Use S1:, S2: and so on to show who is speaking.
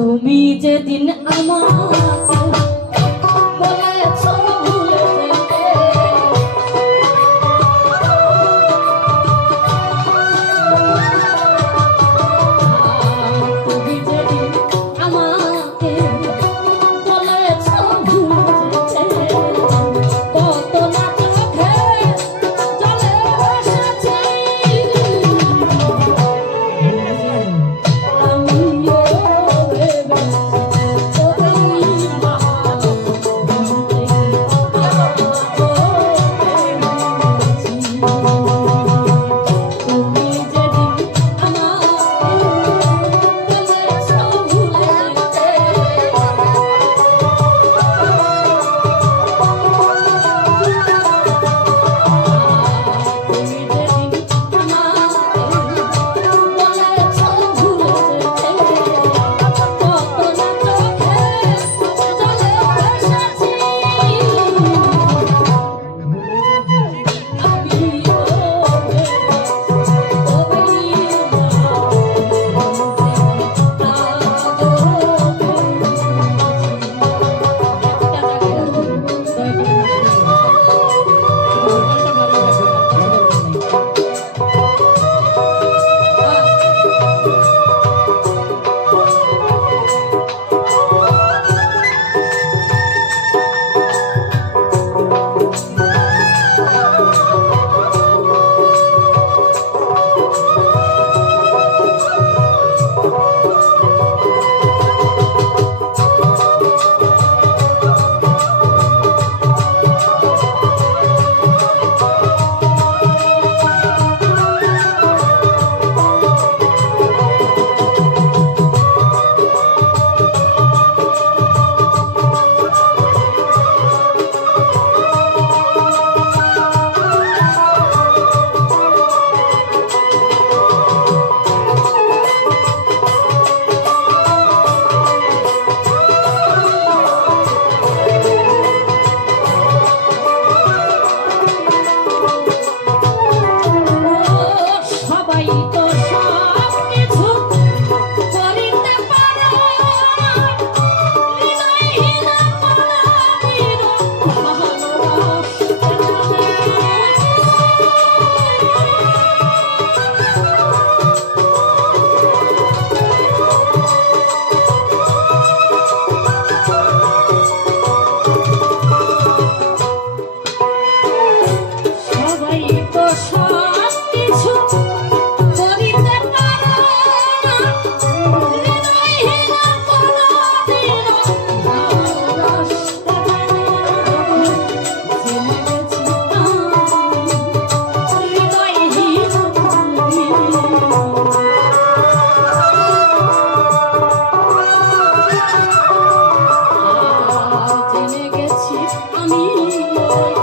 S1: তুমি যেদিন আমাকে
S2: ahí. Oh.